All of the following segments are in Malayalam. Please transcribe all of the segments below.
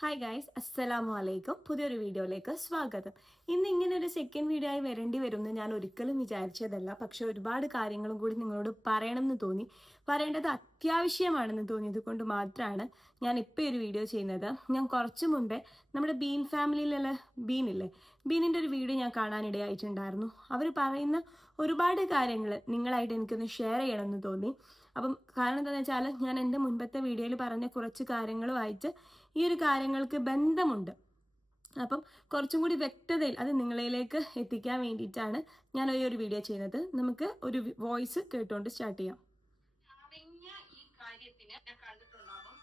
ഹായ് ഗൈസ്, അസ്സലാമു അലൈക്കും. പുതിയൊരു വീഡിയോയിലേക്ക് സ്വാഗതം. ഇന്ന് ഇങ്ങനെ ഒരു സെക്കൻഡ് വീഡിയോ ആയി വരേണ്ടി വരുമെന്ന് ഞാൻ ഒരിക്കലും വിചാരിച്ചതല്ല. പക്ഷെ ഒരുപാട് കാര്യങ്ങളും കൂടി നിങ്ങളോട് പറയണമെന്ന് തോന്നി, പറയേണ്ടത് അത്യാവശ്യമാണെന്ന് തോന്നിയത് കൊണ്ട് മാത്രമാണ് ഞാൻ ഇപ്പോൾ ഒരു വീഡിയോ ചെയ്യുന്നത്. ഞാൻ കുറച്ച് മുമ്പേ നമ്മുടെ ബീൻ ഫാമിലിയിലുള്ള ബീനില്ലേ, ബീനിൻ്റെ ഒരു വീഡിയോ ഞാൻ കാണാനിടയായിട്ടുണ്ടായിരുന്നു. അവർ പറയുന്ന ഒരുപാട് കാര്യങ്ങൾ നിങ്ങളായിട്ട് എനിക്കൊന്ന് ഷെയർ ചെയ്യണമെന്ന് തോന്നി. അപ്പം കാരണം എന്താണെന്ന് വെച്ചാൽ ഞാൻ എൻ്റെ മുൻപത്തെ വീഡിയോയിൽ പറഞ്ഞ കുറച്ച് കാര്യങ്ങളുമായിട്ട് ഈ ഒരു കാര്യങ്ങൾക്ക് ബന്ധമുണ്ട്. അപ്പം കുറച്ചും കൂടി വ്യക്തതയിൽ അത് നിങ്ങളിലേക്ക് എത്തിക്കാൻ വേണ്ടിയിട്ടാണ് ഞാൻ ഈ ഒരു വീഡിയോ ചെയ്യുന്നത്. നമുക്ക് ഒരു വോയിസ് കേട്ടുകൊണ്ട് സ്റ്റാർട്ട് ചെയ്യാം. ഈ കാര്യത്തിന് കണ്ടിട്ടുണ്ടാകും,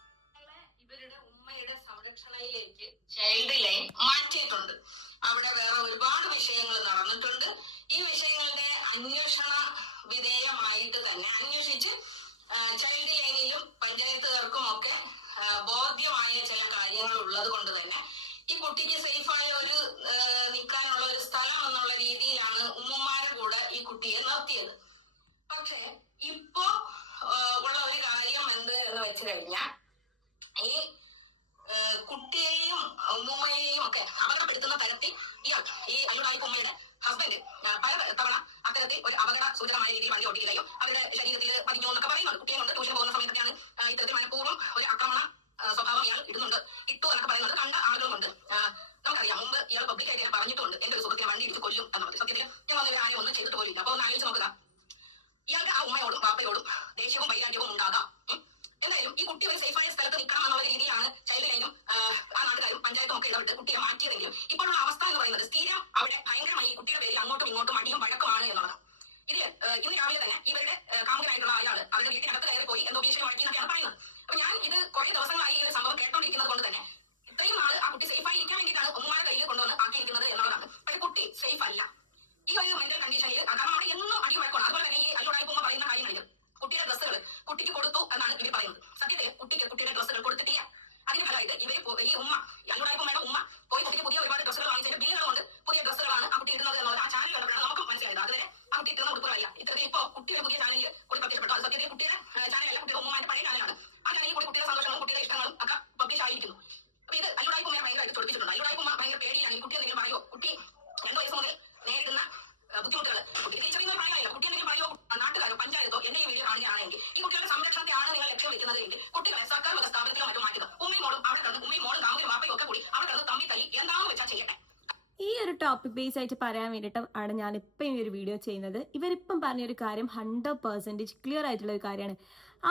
ഇവരുടെ ഉമ്മയുടെ സംരക്ഷണയിലേക്ക് ചൈൽഡ് ലൈൻ മാറ്റിയിട്ടുണ്ട്. അവിടെ വേറെ ഒരുപാട് വിഷയങ്ങൾ നടന്നിട്ടുണ്ട്. ഈ വിഷയങ്ങളുടെ അന്വേഷണ വിധേയമായിട്ട് തന്നെ അന്വേഷിച്ച് ചൈൽഡ് ലൈനിലും പഞ്ചായത്തുകാർക്കും ഒക്കെ ബോധ്യമായ ചില കാര്യങ്ങൾ ഉള്ളത് കൊണ്ട് തന്നെ ഈ കുട്ടിക്ക് സേഫായ ഒരു നിൽക്കാനുള്ള ഒരു സ്ഥലം എന്നുള്ള രീതിയിലാണ് ഉമ്മമാരെ കൂടെ ഈ കുട്ടിയെ നിർത്തിയത്. പക്ഷെ ഇപ്പോ ഉള്ള ഒരു കാര്യം എന്ത് എന്ന് വെച്ച് കഴിഞ്ഞാൽ ഈ കുട്ടിയെയും ഉമ്മയെയും ഒക്കെ അപകടപ്പെടുത്തുന്ന തരത്തിൽ ഈ അല്ലുടായി ഉമ്മയുടെ ഹസ്ബൻഡ് പല തവണ അത്തരത്തിൽ ഒരു അപകട സൂചകമായ രീതിയിൽ വണ്ടി ഓടിക്കുകയും അവരുടെ ശരീരത്തിൽ പതിഞ്ഞു എന്നൊക്കെ പറയുന്നുണ്ട്. കുട്ടിയെ കൊണ്ട് ട്യൂഷൻ പോകുന്ന സമയത്തൊക്കെയാണ് ഇത്തരത്തിൽ മനഃപൂർവ്വം ഒരു ആക്രമണ സ്വഭാവം ഇയാൾ ഇട്ടു എന്നൊക്കെ പറയുന്നത് കണ്ട ആളുകളുമുണ്ട്. നമുക്കറിയാം, മുമ്പ് ഇയാൾ പബ്ലിക്കായിട്ട് ഞാൻ പറഞ്ഞിട്ടുണ്ട് എന്റെ ഒരു സുഹൃത്തിനെ വണ്ടി ഇടിച്ച് കൊല്ലും എന്നുള്ളത്. സത്യത്തിൽ ഞങ്ങൾ ആരും ഒന്നും ചെയ്തിട്ട് പോലില്ല. അപ്പൊ ഒന്ന് ആലോചിച്ച് നോക്കുക, ഇയാളുടെ ആ ഉമ്മയോടും ബാപ്പയോടും ദേഷ്യവും വൈരാഗ്യവും ഉണ്ടാകാം. എന്തായാലും ഈ കുട്ടി ഒരു സേഫായ സ്ഥലത്ത് നിൽക്കണം എന്നുള്ള രീതിയിലാണ് ചൈൽഡ് ലൈനും ആ നാട്ടുകാരും പഞ്ചായത്തും ഒക്കെ ഇടപെട്ട് കുട്ടിയെ മാറ്റിയതെങ്കിലും ഇപ്പോഴുള്ള അവസ്ഥ എന്ന് പറയുന്നത് സ്ഥിരം അവിടെ ഭയങ്കരമായി ഈ കുട്ടിയുടെ പേരിൽ അങ്ങോട്ടും ഇങ്ങോട്ടും അടിയും വഴക്കമാണ് എന്നുള്ളതാണ്. ഇന്ന് രാവിലെ തന്നെ ഇവരുടെ കാമുകനായിട്ടുള്ള അയാൾ അവരുടെ വീട്ടിനകത്ത് കയറി പോയി എന്തോ ഭീഷണി വഴക്കിന്നൊക്കെയാണ് പറയുന്നത്. അപ്പൊ ഞാൻ ഇത് കുറെ ദിവസങ്ങളായി ഈ ഒരു സംഭവം കേട്ടോണ്ടിരിക്കുന്നത് കൊണ്ട് തന്നെ ഇത്രയും നാൾ ആ കുട്ടി സേഫായി ഇരിക്കാൻ വേണ്ടിയിട്ടാണ് ഉമ്മമാരെ കയ്യിൽ കൊണ്ടുവന്ന് ആക്കിയിരിക്കുന്നത് എന്നുള്ളതാണ്. പക്ഷെ കുട്ടി സേഫ് അല്ല. ഈ ഒരു മെന്റൽ കണ്ടീഷനിൽ കാരണം അവിടെ എന്നും അടി വഴക്കമാണ്. അതുപോലെ തന്നെ ഈ അല്ലുടായ്പ പറയുന്ന കാര്യങ്ങളിൽ കുട്ടിയുടെ ഡ്രസ്സുകൾ കുട്ടിക്ക് കൊടുത്തു എന്നാണ് ഇവർ പറയുന്നത്. സത്യത്തിൽ കുട്ടിയുടെ ഡ്രസ്സുകൾ കൊടുത്തിട്ടില്ല. അതിന് ഫലമായിട്ട് ഇവര് ഈ ഉമ്മ അല്ലുടായ്പയുടെ ഉമ്മ പോയി കുട്ടിക്ക് പുതിയ ഒരുപാട് ഡ്രസ്സുകൾ വാങ്ങിച്ചതിന്റെ ബില്ലുകൾ കൊണ്ട് പുതിയ ഡ്രസ്സുകളാണ് ആ കുട്ടി ഇടുന്നത് എന്നുള്ളത് ആ ചാനൽ കണ്ടപ്പോഴാണ് നമുക്ക് മനസ്സിലായത്. അതുവരെ ആ കുട്ടി ഇട്ടുന്ന ഉടുപ്പുകളല്ല. ഇത്തരത്തിൽ ഇപ്പോ കുട്ടി ഒരു പുതിയ ചാനലിൽ കൂടി പ്രത്യക്ഷപ്പെട്ടു. അത് സത്യത്തിൽ കുട്ടിയുടെ ചാനലല്ല, കുട്ടിയുടെ ഉമ്മമാരുടെ പഴയ ചാനലാണ്. ആ ചാനലിൽ കൂടി കുട്ടിയുടെ സന്തോഷങ്ങളും കുട്ടിയുടെ ഇഷ്ടങ്ങളും ഒക്കെ പബ്ലിഷ് ആയിരിക്കുന്നു. അപ്പൊ ഇത് അല്ലുടായ്പ ഭയങ്കരമായിട്ട് ചൊടിപ്പിച്ചിട്ടുണ്ട്. അല്ലുടായ്പ ഭയങ്കര പേടിയാണ്. ഈ കുട്ടി എന്തെങ്കിലും പറയോ, കുട്ടി 2 വയസ്സ് മുതൽ നേരിടുന്ന ബുദ്ധിമുട്ടുകൾ കുട്ടിക്ക് തിരിച്ചറിയുന്ന പ്രായമായില്ല. കുട്ടി എന്തെങ്കിലും പറയോ, നാട്ടുകാരോ പഞ്ചായത്തോ എന്നെ ഈ വീഡിയോ കാണുകയാണെങ്കിൽ ഈ കുട്ടികളുടെ സംരക്ഷണത്തെയാണ് നിങ്ങൾ ലക്ഷ്യം വെക്കുന്നത് എങ്കിൽ കുട്ടികളെ സർക്കാർ വക സ്ഥാപനത്തിലോ മറ്റും മാറ്റുക. ഉമ്മയും മോളും അവിടെ കിടന്ന് ഉമ്മയും മോളും കാമുകനും വാപ്പയും ഒക്കെ കൂടി അവിടെ കിടന്ന് തമ്മി തല്ലി എന്താണെന്ന് വെച്ചാൽ ചെയ്യട്ടെ. ഈ ഒരു ടോപ്പിക് ബേസ് ആയിട്ട് പറയാൻ വേണ്ടിയിട്ട് ആണ് ഞാനിപ്പം ഈ ഒരു വീഡിയോ ചെയ്യുന്നത്. ഇവരിപ്പം പറഞ്ഞൊരു കാര്യം 100% ക്ലിയർ ആയിട്ടുള്ള ഒരു കാര്യമാണ്.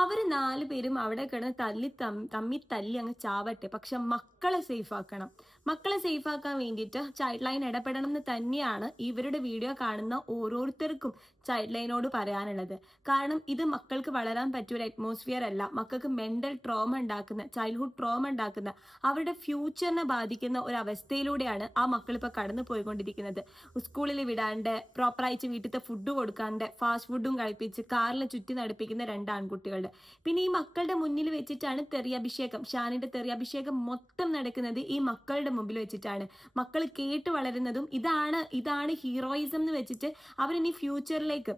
അവർ 4 പേരും അവിടെ കിടന്ന് തമ്മി തല്ലി അങ്ങ് ചാവട്ടെ, പക്ഷെ മക്കളെ സേഫ് ആക്കണം. മക്കളെ സേഫ് ആക്കാൻ വേണ്ടിയിട്ട് ചൈൽഡ് ലൈൻ ഇടപെടണം എന്ന് തന്നെയാണ് ഇവരുടെ വീഡിയോ കാണുന്ന ഓരോരുത്തർക്കും ചൈൽഡ് ലൈനോട് പറയാനുള്ളത്. കാരണം ഇത് മക്കൾക്ക് വളരാൻ പറ്റിയ ഒരു അറ്റ്മോസ്ഫിയർ അല്ല. മക്കൾക്ക് മെന്റൽ ട്രോമ ഉണ്ടാക്കുന്ന, ചൈൽഡ്ഹുഡ് ട്രോമ ഉണ്ടാക്കുന്ന, അവരുടെ ഫ്യൂച്ചറിനെ ബാധിക്കുന്ന ഒരു അവസ്ഥയിലൂടെയാണ് ആ മക്കൾ ഇപ്പോൾ കടന്നു പോയിക്കൊണ്ടിരിക്കുന്നത്. സ്കൂളിൽ വിടാണ്ട്, പ്രോപ്പറായിട്ട് വീട്ടിലത്തെ ഫുഡ് കൊടുക്കാണ്ട്, ഫാസ്റ്റ് ഫുഡും കഴിപ്പിച്ച് കാറിൽ ചുറ്റി നടപ്പിക്കുന്ന 2 ആൺകുട്ടികളുടെ. പിന്നെ ഈ മക്കളുടെ മുന്നിൽ വെച്ചിട്ടാണ് തെറിയഭിഷേകം, ഷാനിന്റെ തെറിയഭിഷേകം മൊത്തം നടക്കുന്നത് ഈ മക്കളുടെ മുമ്പിൽ വെച്ചിട്ടാണ്. മക്കൾ കേട്ട് വളരുന്നതും ഇതാണ് ഹീറോയിസം എന്ന് വെച്ചിട്ട് അവരിനി ഫ്യൂച്ചറിലേക്ക്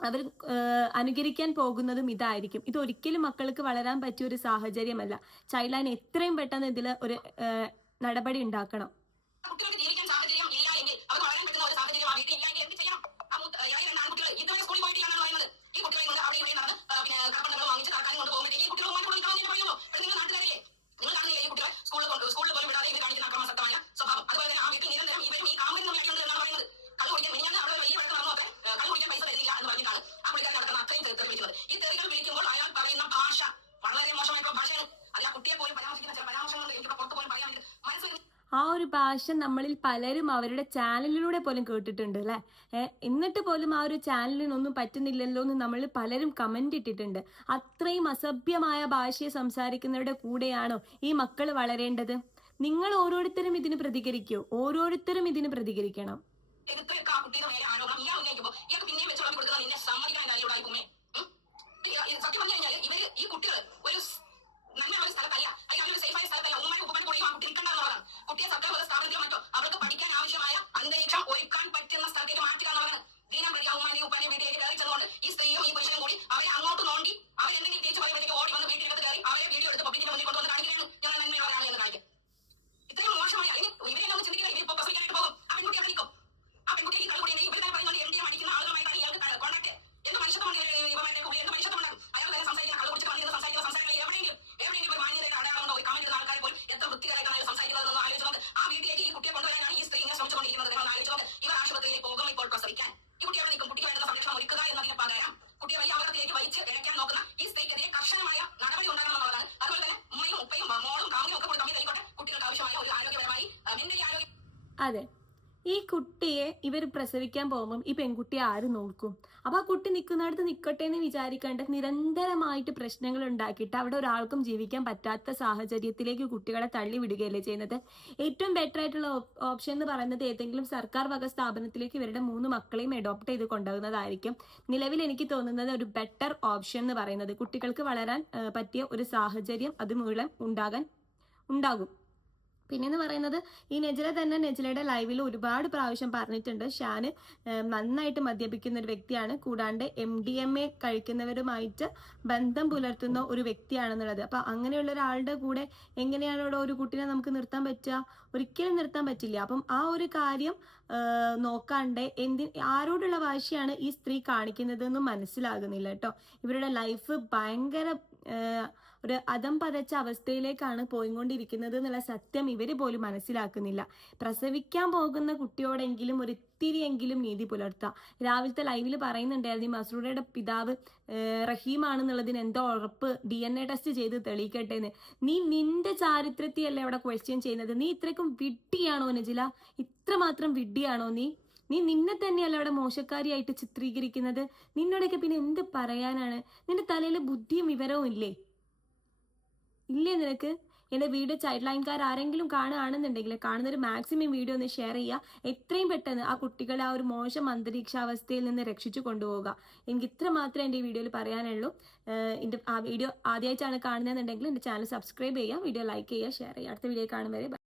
അവർ അനുകരിക്കാൻ പോകുന്നതും ഇതായിരിക്കും. ഇതൊരിക്കലും മക്കൾക്ക് വളരാൻ പറ്റിയ ഒരു സാഹചര്യമല്ല. ചൈൽഡ് ലൈൻ എത്രയും പെട്ടെന്ന് ഇതിൽ ഒരു നടപടി ഉണ്ടാക്കണം. സ്കൂളിൽ പോലും വിടാതെ ഇവർ കാണിക്കുന്ന അക്രമാസക്തമായ സ്വഭാവം. അതുപോലെ തന്നെ ആ വീട്ടിൽ നിരന്തരം ഇവരും ഈ കാമിൽ നിന്ന് വിളിക്കുന്നത് എന്നാണ് പറയുന്നത്. കള്ളു കുടിക്കാൻ മിനിഞ്ഞാൽ അവിടെ ഈ വഴക്ക് നടന്നു. കള്ളു കുടിക്കാൻ പൈസ തരുന്നില്ല എന്ന് പറഞ്ഞിട്ടാണ് ആ പുള്ളിക്കാരൻ നടക്കുന്ന അത്രയും തെറി വിളിക്കുന്നത്. ഈ തെറികൾ വിളിക്കുമ്പോൾ അയാൾ പറയുന്ന ഭാഷ വളരെ മോശമായിട്ടുള്ള ഭാഷയാണ്. അല്ല കുട്ടിയെ പോലും പരാമർശിക്കുന്ന ചില പരാമർശങ്ങൾ എനിക്ക് പുറത്ത് പോലും പറയാൻ മനസ്സിൽ ആ ഒരു ഭാഷ നമ്മളിൽ പലരും അവരുടെ ചാനലിലൂടെ പോലും കേട്ടിട്ടുണ്ട് അല്ലേ. എന്നിട്ട് പോലും ആ ഒരു ചാനലിനൊന്നും പറ്റുന്നില്ലല്ലോ എന്ന് നമ്മൾ പലരും കമന്റ് ഇട്ടിട്ടുണ്ട്. അത്രയും അസഭ്യമായ ഭാഷയെ സംസാരിക്കുന്നവരുടെ കൂടെയാണോ ഈ മക്കൾ വളരേണ്ടത്? നിങ്ങൾ ഓരോരുത്തരും ഇതിന് പ്രതികരിക്കൂ. ഓരോരുത്തരും ഇതിന് പ്രതികരിക്കണം. സത്യം പറഞ്ഞു കഴിഞ്ഞാൽ ഇവര് ഈ കുട്ടികൾ ഒരു നന്മയുള്ള സ്ഥലത്തല്ല, അല്ലെങ്കിൽ സേഫായ സ്ഥലത്തല്ല ഉമ്മയുടെ ഉപ്പനെ കൂടി ആ കുട്ടി നിൽക്കേണ്ടതാണ്. കുട്ടിയെ സർക്കാർ വക സ്ഥാപനത്തിലോ മറ്റോ അവർക്ക് പഠിക്കാൻ ആവശ്യമായ അന്തരീക്ഷം ഒരുക്കാൻ പറ്റുന്ന സ്ഥലത്തേക്ക് മാറ്റുക എന്നുള്ളതാണ്. ദീനം പ്രതി ഉമ്മാനെയും ഉപ്പാനെയും വീട്ടിലേക്ക് കയറി ചെന്നുകൊണ്ട് ഈ സ്ത്രീയും ഈ പുരുഷനും കൂടി അവരെ അങ്ങോട്ട് നോണ്ടി അവരെന്തെങ്കിലും തിരിച്ചു പറയുമ്പോഴേക്ക് ഓടി വന്ന് വീട്ടിനകത്ത് കയറി അവരെ വീഡിയോ എടുത്ത് പബ്ലിക്കിന്റെ മുന്നിൽ കൊണ്ടുവന്ന് കാണിക്കുകയാണ് ഞാൻ നന്മയുള്ളവരാണ് എന്ന് കാണിക്കും. ഇവരെ ഒന്ന് ചിന്തിക്കുക, ഇവരിപ്പോ പ്രസവിക്കാനായിട്ട് പോകും, ആ പെൺകുട്ടി അവിടെ നിൽക്കും. ആ പെൺകുട്ടി ഈ കളി ഇവർ തന്നെ പറയുന്നത് MDM അടിക്കുന്ന ആളുകളുമായിട്ടാണ് ഇയാൾക്ക് കോൺടാക്ട്. എന്ത് മനുഷ്യത്വമാണ് എന്ത് മനുഷ്യത്വമാണ് അയാൾ തന്നെ സംസാരിക്കുന്ന കള്ളു കുടിച്ച് വന്നിരുന്ന് സംസാരിക്കുന്ന സംസാരങ്ങളിൽ എവിടെയെങ്കിലും ഒരു മാന്യതയുടെ അടയാളമുണ്ടോ? ഒരു കമന്റ് ഇടുന്ന ആൾക്കാരെ പോലും എത്ര വൃത്തികരമായിട്ടാണ് അയാൾ സംസാരിക്കുന്നതെന്ന് ആലോചിച്ച് നോക്ക്. ആ വീട്ടിലേക്ക് ഈ കുട്ടിയെ കൊണ്ടുവരാനാണ് ഈ സ്ത്രീ ഇങ്ങനെ ശ്രമിച്ചുകൊണ്ടിരിക്കുന്നത്. നിങ്ങൾ ആലോചിച്ച് നോക്ക്. ഇവർ ആശുപത്രിയിൽ പോകും ഇപ്പോൾ പ്രസവിക്കാൻ. ഈ കുട്ടി അവിടെ നിൽക്കും. കുട്ടിക്ക് വേണ്ട സംരക്ഷണം ഒരുക്കുക എന്നതിന് പകരം കുട്ടിയെ വലിയ അപകടത്തിലേക്ക് വലിച്ച് ഇഴയ്ക്കാൻ നോക്കുന്ന ഈ സ്ത്രീക്കെതിരെ കർശനമായ നടപടി ഉണ്ടാകണം എന്നുള്ളതാണ്. അതുപോലെ തന്നെ ഉമ്മയും ഉപ്പയും മോളും കാമുകയും ഒക്കെ കൂടി തമ്മിൽ ആയിക്കോട്ടെ കുട്ടികൾക്ക് ആവശ്യമായ ഒരു ആരോഗ്യപരമായി മെന്റലി ആരോഗ്യ. അതെ, ഈ കുട്ടിയെ ഇവർ പ്രസവിക്കാൻ പോകുമ്പം ഈ പെൺകുട്ടിയെ ആര് നോക്കും? അപ്പൊ ആ കുട്ടി നിൽക്കുന്നിടത്ത് നിൽക്കട്ടെ എന്ന് വിചാരിക്കേണ്ട നിരന്തരമായിട്ട് പ്രശ്നങ്ങൾ ഉണ്ടാക്കിയിട്ട് അവിടെ ഒരാൾക്കും ജീവിക്കാൻ പറ്റാത്ത സാഹചര്യത്തിലേക്ക് കുട്ടികളെ തള്ളി വിടുകയല്ലേ ചെയ്യുന്നത്. ഏറ്റവും ബെറ്റർ ആയിട്ടുള്ള ഓപ്ഷൻ എന്ന് പറയുന്നത് ഏതെങ്കിലും സർക്കാർ വക സ്ഥാപനത്തിലേക്ക് ഇവരുടെ 3 മക്കളെയും അഡോപ്റ്റ് ചെയ്ത് കൊണ്ടുപോകുന്നതായിരിക്കും നിലവിൽ എനിക്ക് തോന്നുന്നത് ഒരു ബെറ്റർ ഓപ്ഷൻ എന്ന് പറയുന്നത്. കുട്ടികൾക്ക് വളരാൻ പറ്റിയ ഒരു സാഹചര്യം അതുമൂലം ഉണ്ടാകും. പിന്നെന്ന് പറയുന്നത് ഈ നെജില തന്നെ നെജിലയുടെ ലൈവിൽ ഒരുപാട് പ്രാവശ്യം പറഞ്ഞിട്ടുണ്ട്, ഷാന് നന്നായിട്ട് മദ്യപിക്കുന്ന ഒരു വ്യക്തിയാണ്, കൂടാണ്ട് MDMA കഴിക്കുന്നവരുമായിട്ട് ബന്ധം പുലർത്തുന്ന ഒരു വ്യക്തിയാണെന്നുള്ളത്. അപ്പൊ അങ്ങനെയുള്ള ഒരാളുടെ കൂടെ എങ്ങനെയാണ് ഇവിടെ ഒരു കുട്ടീനെ നമുക്ക് നിർത്താൻ പറ്റുക? ഒരിക്കലും നിർത്താൻ പറ്റില്ല. അപ്പം ആ ഒരു കാര്യം നോക്കാണ്ട് ആരോടുള്ള വാശിയാണ് ഈ സ്ത്രീ കാണിക്കുന്നതെന്നും മനസ്സിലാകുന്നില്ല കേട്ടോ. ഇവരുടെ ലൈഫ് ഭയങ്കര ഒരു അതം പതച്ച അവസ്ഥയിലേക്കാണ് പോയിക്കൊണ്ടിരിക്കുന്നത് എന്നുള്ള സത്യം ഇവര് പോലും മനസ്സിലാക്കുന്നില്ല. പ്രസവിക്കാൻ പോകുന്ന കുട്ടിയോടെങ്കിലും ഒരു ഇത്തിരിയെങ്കിലും നീതി പുലർത്താം. രാവിലത്തെ ലൈവിൽ പറയുന്നുണ്ടായിരുന്നു ഈ മസ്റൂറയുടെ പിതാവ് റഹീമാണെന്നുള്ളതിന് എന്തോ ഉറപ്പ് DNA ടെസ്റ്റ് ചെയ്ത് തെളിയിക്കട്ടെ എന്ന്. നീ നിന്റെ ചാരിത്രത്തെയല്ലേ അവിടെ ക്വസ്റ്റ്യൻ ചെയ്യുന്നത്? നീ ഇത്രയ്ക്കും വിഡ്ഢിയാണോ നെജില? ഇത്രമാത്രം വിഡ്ഢിയാണോ നീ? നിന്നെ തന്നെയല്ല അവിടെ മോശക്കാരിയായിട്ട് ചിത്രീകരിക്കുന്നത്. നിന്നോടൊക്കെ പിന്നെ എന്ത് പറയാനാണ്? നിന്റെ തലയിൽ ബുദ്ധിയും വിവരവും ഇല്ലേ നിനക്ക്? എൻ്റെ വീഡിയോ ചൈൽഡ് ലൈൻകാർ ആരെങ്കിലും കാണുകയാണെന്നുണ്ടെങ്കിൽ കാണുന്നൊരു മാക്സിമം വീഡിയോ ഒന്ന് ഷെയർ ചെയ്യുക. എത്രയും പെട്ടെന്ന് ആ കുട്ടികളെ ആ ഒരു മോശം അന്തരീക്ഷാവസ്ഥയിൽ നിന്ന് രക്ഷിച്ചു കൊണ്ടുപോവുക. എനിക്ക് ഇത്ര മാത്രമേ എൻ്റെ ഈ വീഡിയോയിൽ പറയാനുള്ളൂ. എൻ്റെ ആ വീഡിയോ ആദ്യമായിട്ടാണ് കാണുന്നതെന്നുണ്ടെങ്കിൽ എൻ്റെ ചാനൽ സബ്സ്ക്രൈബ് ചെയ്യുക, വീഡിയോ ലൈക്ക് ചെയ്യുക, ഷെയർ ചെയ്യുക. അടുത്ത വീഡിയോ കാണും വരെ.